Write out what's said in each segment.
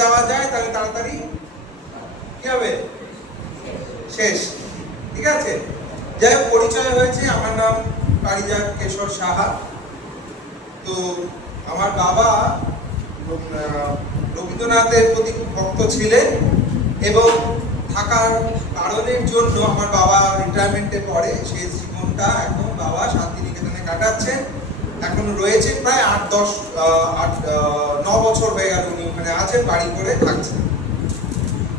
যাওয়া যায় তাহলে তাড়াতাড়ি কি হবে, শেষ। ঠিক আছে, যাই হোক, পরিচয় হয়েছে। আমার নাম পারিজাত কেশর সাহা। তো আমার বাবা রবীন্দ্রনাথের প্রতি ভক্ত ছিলেন এবং থাকার কারণের জন্য আমার বাবা রিটায়ারমেন্টে পরে সেই জীবনটা এখন বাবা শান্তিনিকেতনে কাটাচ্ছেন। এখন রয়েছেন প্রায় 9 বছর হয়ে গেল উনি ওখানে আছেন, বাড়ি করে থাকছেন।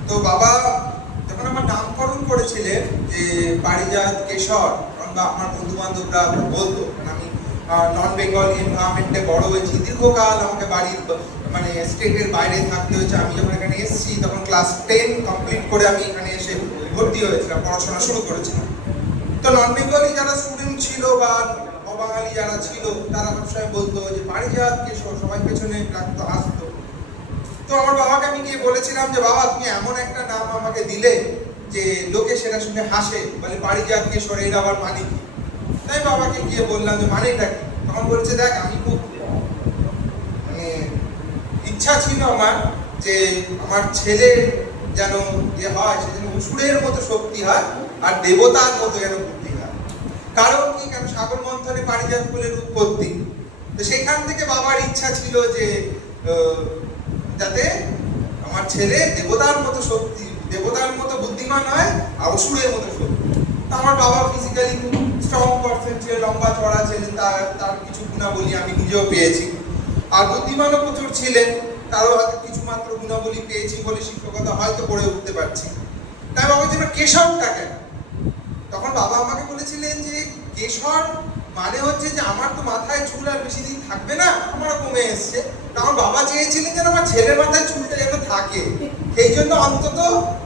তো বাবা যখন আমার নামকরণ করেছিলেন যে পারিজাত কেশর, বা আমার বন্ধু বান্ধবরা বলতো, আমি নন বেঙ্গলি এনভায়রনমেন্টে বড় হয়েছি, দীর্ঘকাল আমাকে বাড়ির মানে স্টেটের বাইরে থাকতে হয়েছে। আমি যখন এখানে এসেছি তখন ক্লাস 10 কমপ্লিট করে আমি এখানে এসে ভর্তি হয়েছিলাম, পড়াশোনা শুরু করেছিলাম। তো নন বেঙ্গলি যারা স্টুডেন্ট ছিল বা অবাঙালি যারা ছিল তারা সবসময় বলতো যে পারিজাত কেশর, সবাই পেছনে লাগতো, আসতো। তো আমার বাবাকে আমি গিয়ে বলেছিলাম যে বাবা, তুমি এমন একটা নাম আমাকে দিলে যে লোকে সেটা শুনে হাসে, বলে পারিজাত কেশর, এর আবার মানে কি? তাই বাবাকে গিয়ে বললাম যে মানেটা কি। তখন বলছে, দেখ, আমি খুব মানে ইচ্ছা ছিল আমার যে আমার ছেলে যেন যে হয় সে যেন অসুরের মতো শক্তি হয় আর দেবতার মতো যেন বুদ্ধি হয়। কারণ কি, কেন সাগর মন্থনে পারিজাত ফুলের উৎপত্তি। তো সেখান থেকে বাবার ইচ্ছা ছিল যে যাতে আমার ছেলে দেবতার মতো শক্তি, দেবতার মতো বুদ্ধিমান হয় আর অসুরের মতো শক্তি। তো আমার বাবা ফিজিক্যালি খুব স্ট্রং পারসন ছিল, লম্বা চড়া ছিলেন, তার কিছু গুণাবলী আমি নিজেও পেয়েছি। আর বুদ্ধিমানও প্রচুর ছিলেন, তারও হয়তো কিছু মাত্র গুণাবলী পেয়েছি বলে শিক্ষকতা হয়তো করে উঠতে পারছি। তাই বাবা যেন কেশরটা কেন, তখন বাবা আমাকে বলেছিলেন যে কেশর মানে হচ্ছে যে আমার তো মাথায় চুল আর বেশি দিন থাকবে না, আমারও কমে এসছে। আমার বাবা চেয়েছিলেন যেন আমার ছেলের মাথায় চুলটা যেন থাকে, সেই জন্য অন্তত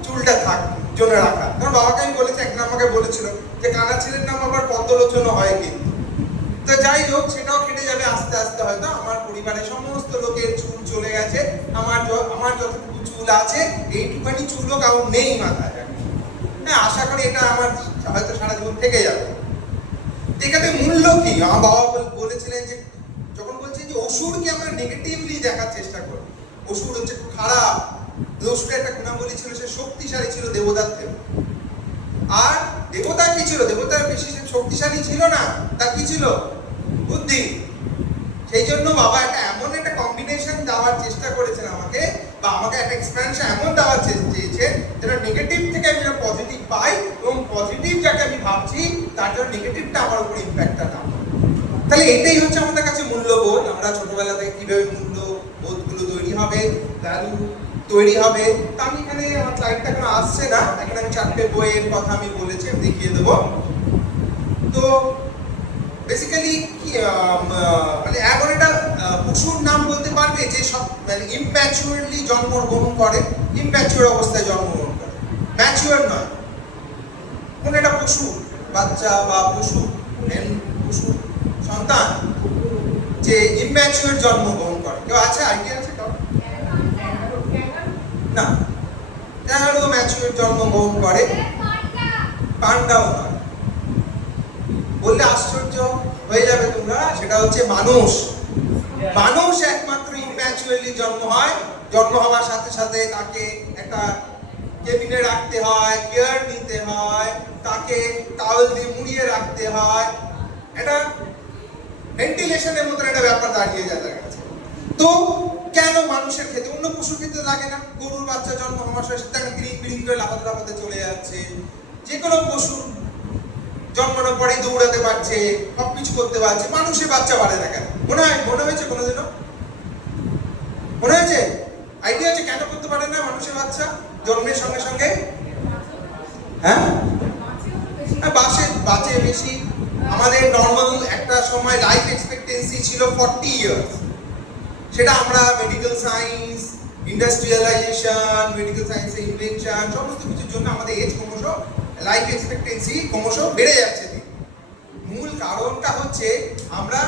চুলটা থাক জন্য রাখা। কারণ বাবাকে আমি বলেছি, একদিন আমাকে বলেছিল যে কানা ছেলের নাম আবার পদ্মলোচন হয় কিন্তু। তো যাই হোক, সেটাও কেটে যাবে আস্তে আস্তে। হয়তো আমার পরিবারের সমস্ত লোকের চুল চলে গেছে, আমার যতটুকু চুল আছে এইটুখানি চুলও কারণ নেই মাথায়। হ্যাঁ, আশা করি এটা আমার হয়তো সারা জীবন থেকে যাবে। এখানে মূল্য কি? আমার বাবা বলেছিলেন যে যখন বলছেন যে অসুরকে আমরা নেগেটিভলি দেখার চেষ্টা করি, অসুর হচ্ছে খারাপ, অসুরের একটা গুণাবলী ছিল, সে শক্তিশালী ছিল দেবতার থেকে। আর দেবতা কি ছিল? দেবতার বেশি শক্তিশালী ছিল না, তার কি ছিল? বুদ্ধি। সেই জন্য বাবা এমন একটা কম্বিনেশন দেওয়ার চেষ্টা করেছেন আমাকে, বা আমাকে একটা এক্সপেনশন এমন দেওয়ার চেয়েছেন যেটা নেগেটিভ থেকে আমি পজিটিভ পাই, এবং পজিটিভ যাকে আমি ভাবছি তার জন্য নেগেটিভটা আমার উপর ইম্প্যাক্টটা না হয়। তাহলে এটাই হচ্ছে আমাদের কাছে মূল্যবোধ। আমরা ছোটবেলা থেকে কিভাবে মূল্যবোধগুলো তৈরি হবে, ভ্যালু তৈরি হবে। তা আমি এখানে আমার স্লাইডটা এখন আসছে না, এখানে আমি 4টে বইয়ের কথা আমি বলেছি, আমি দেখিয়ে দেবো। তো বেসিক্যালি কি মানে এমন একটা পশুর নাম বলতে পারবে যে সব মানে ইম্প্যাচুয়ারলি জন্মগ্রহণ করে, ইম্প্যাচুয়ার অবস্থায় জন্মগ্রহণ করে, ম্যাচুয়ার নয়। কোন একটা পশু বাচ্চা বা পশু সন্তান যে ইম্প্যাচুয়ার জন্মগ্রহণ করে, কেউ আছে? আইডিয়া আছে কারো? না, ক্যাঙ্গারু ম্যাচুয়ার জন্মগ্রহণ করে, পান্ডাও নয়। বললে আশ্চর্য হয়ে যাবে তোমরা, সেটা হচ্ছে মানুষ। মানুষ একমাত্র ইম্প্যাচুয়ারলি জন্ম হয়। জন্ম হওয়ার সাথে সাথে তাকে একটা কেবিনে রাখতে হয়, কেয়ার নিতে হয়, তাকে টাওয়েল দিয়ে মুড়িয়ে রাখতে হয়, এটা ভেন্টিলেশনের মতো একটা ব্যাপার দাঁড়িয়ে যায় তার কাছে। তো কেন মানুষের ক্ষেত্রে, অন্য পশুর ক্ষেত্রে লাগে না? গরুর বাচ্চা জন্ম হওয়ার সাথে সাথে বিড়িং বিড়িং করে লাফাতে লাফাতে চলে যাচ্ছে। যে কোনো পশু জন্মানোর পরেই দৌড়াতে পারছে, সবকিছু করতে পারছে। মানুষের বাচ্চা বাড়ে না কেন? মনে হয়েছে কোনোদিনও? মনে হয়েছে? আইডিয়া আছে কেন করতে পারে না মানুষের বাচ্চা জন্মের সঙ্গে সঙ্গে? হ্যাঁ, বাঁচে বেশি। আমাদের নর্মাল একটা সময় লাইফ এক্সপেক্টেন্সি ছিল 40 ইয়ার্স। সেটা আমরা মেডিকেল সায়েন্স, ইন্ডাস্ট্রিয়ালাইজেশন, মেডিকেল সায়েন্সের ইনভেনশন, সমস্ত কিছুর জন্য আমাদের এজ ক্রমশ, লাইফ এক্সপেক্টেন্সি ক্রমশ বেড়ে যাচ্ছে। মূল কারণটা হচ্ছে আমরা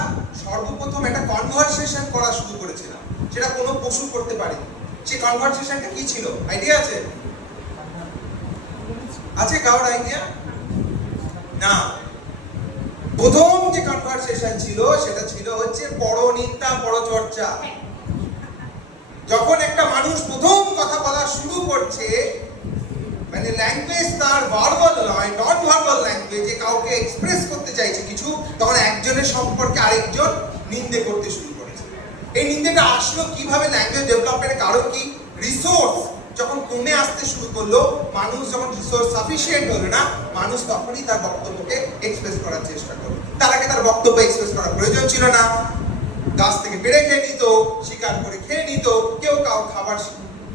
সর্বপ্রথম একটা কনভারসেশন করা শুরু করেছিলাম, সেটা কোনো পশু করতে পারে। সেই কনভারসেশনটা কি ছিল? আইডিয়া আছে? আছে কারোর আইডিয়া? না। প্রথম যে কনভারসেশন ছিল সেটা ছিল হচ্ছে পরনিন্দা পরচর্চা। যখন একটা মানুষ প্রথম তার ভার্বাল নয় নন ভার্বাল ল্যাঙ্গুয়েজে কাউকে এক্সপ্রেস করতে চাইছে কিছু, তখন একজনের সম্পর্কে আরেকজন নিন্দে করতে শুরু করেছে। এই নিন্দেটা আসলো কিভাবে? ল্যাঙ্গুয়েজ ডেভেলপমেন্টের কারণ কি? রিসোর্স যখন কমে আসতে শুরু করলো, মানুষ যখন রিসোর্স সাফিসিয়েন্ট হলো না, মানুষ তখনই তার বক্তব্যকে এক্সপ্রেস করার চেষ্টা করলো। তার আগে তার বক্তব্য এক্সপ্রেস করার প্রয়োজন ছিল না, গাছ থেকে পেড়ে খেয়ে নিত, শিকার করে খেয়ে নিত, কেউ খাবার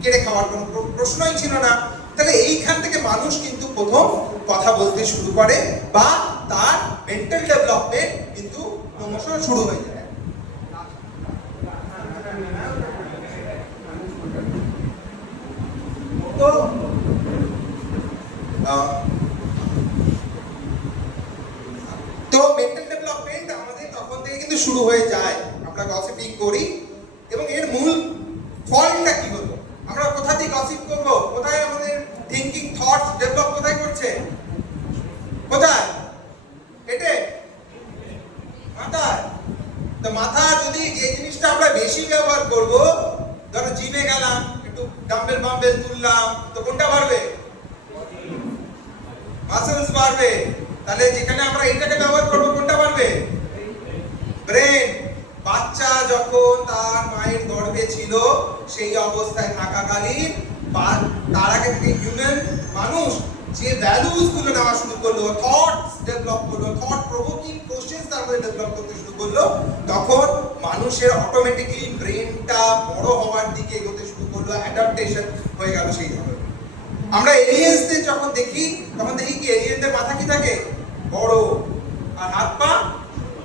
কেড়ে খাওয়ার কোনো প্রশ্নই ছিল না। তাহলে এইখান থেকে মানুষ কিন্তু প্রথম কথা বলতে শুরু করে বা তার মেন্টাল ডেভেলপমেন্ট কিন্তু ক্রমশ শুরু হয়ে যায়। তো মেন্টাল ডেভেলপমেন্ট আমাদের তখন থেকে কিন্তু শুরু হয়ে যায়, আমরা গসিপিং করি। এবং এর মূল ফলটা কি হলো? আমরা কোথা থেকে গসিপ করব? কোথায় আমাদের থিংকিং থটস ডেভেলপ কোথায় করছে? কোথায়? পেটে? মাথায়? তো মাথা যদি এই জিনিসটা আমরা বেশি ব্যবহার করব, ধরো জিমে গেলাম, একটু ডাম্বেল বাম্বেল তুললাম, তো কোনটা বাড়বে? মাসেলস বাড়বে। তাহলে যেখানে আমরা এটাকে ব্যবহার করব, কোনটা বাড়বে? ব্রেন। বাচ্চা যখন তার মায়ের গর্ভে ছিল, সেই অবস্থায় থাকাকালীন তার আগে থেকে হিউম্যান মানুষ যে ভ্যালুস গুলো নেওয়া শুরু করলো, থটস ডেভেলপ করলো, থট প্রভোকিং কোশ্চেনস তার মধ্যে ডেভেলপ করতে শুরু করলো, তখন মানুষের অটোমেটিক্যালি ব্রেনটা বড় হওয়ার দিকে এগোতে শুরু করলো, অ্যাডাপ্টেশন হয়ে গেল সেই ধরনের। আমরা এলিয়েন্সদের যখন দেখি, তখন দেখি কি এলিয়েনদের মাথা কি থাকে? বড়, আর হাত পা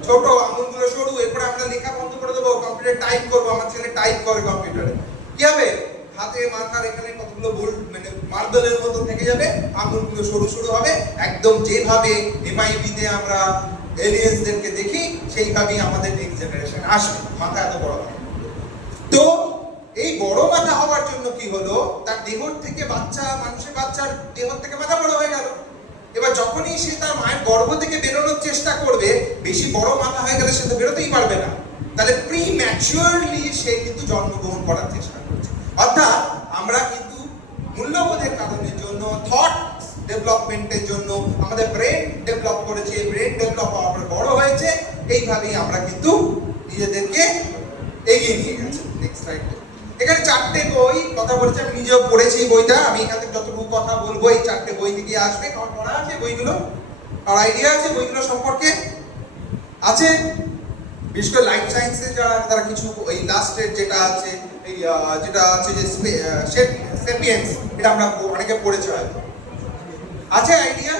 ছোট, আঙুলগুলো সরু। এরপরে আমরা লেখা বন্ধ করে দেবো, কম্পিউটারে টাইপ করবো। আমার ছেলে টাইপ করে কম্পিউটারে, কি হবে? হাতে মাথার এখানে কতগুলো বোল্ট মানে মার্বেলের মতো থেকে যাবে, আঙুলগুলো সরু সরু হবে। একদম যেভাবে এমআইবি তে আমরা এলিয়েন্সদেরকে দেখি, সেইভাবেই আমাদের নেক্সট জেনারেশন আসবে, মাথা এত বড় হবে। তো এই বড় মাথা হওয়ার জন্য কি হলো? তার দেহ থেকে মানুষের বাচ্চার দেহ থেকে মাথা বড় হয়ে গেল। এবার যখনই সে তার মায়ের গর্ভ থেকে বেরোনোর চেষ্টা করবে, বেশি বড় মাথা হয়ে গেলে সে তো বেরোতেই পারবে না। তাহলে প্রিম্যাচুয়ারলি সে কিন্তু জন্মগ্রহণ করার চেষ্টা করছে। অর্থাৎ আমরা কিন্তু মূল্যবোধের কারণের জন্য, থট ডেভেলপমেন্টের জন্য আমাদের ব্রেন ডেভেলপ করেছে, ব্রেন ডেভেলপ হওয়ার পর বড় হয়েছে। এইভাবেই আমরা কিন্তু নিজেদেরকে এগিয়ে নিয়ে গেছি। Next slide. এখানে 4টে বই কথা বলেছে, আমি নিজেও পড়েছি বইটা। আমি এখান থেকে যতটুকু কথা বলবো এই 4টে বই থেকে আসবে। আমার পড়া আছে বইগুলো, আর আইডিয়া আছে বইগুলো সম্পর্কে আছে। বিশেষ করে লাইফ সায়েন্সে যারা কিছু ওই লাস্টের যেটা আছে, এই যেটা আছে যে সেপিয়েন্স, এটা আমরা অনেকে পড়েছে হয়তো। আছে আইডিয়া?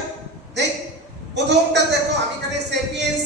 প্রথমটা দেখো, আমি এখানে সেপিয়েন্স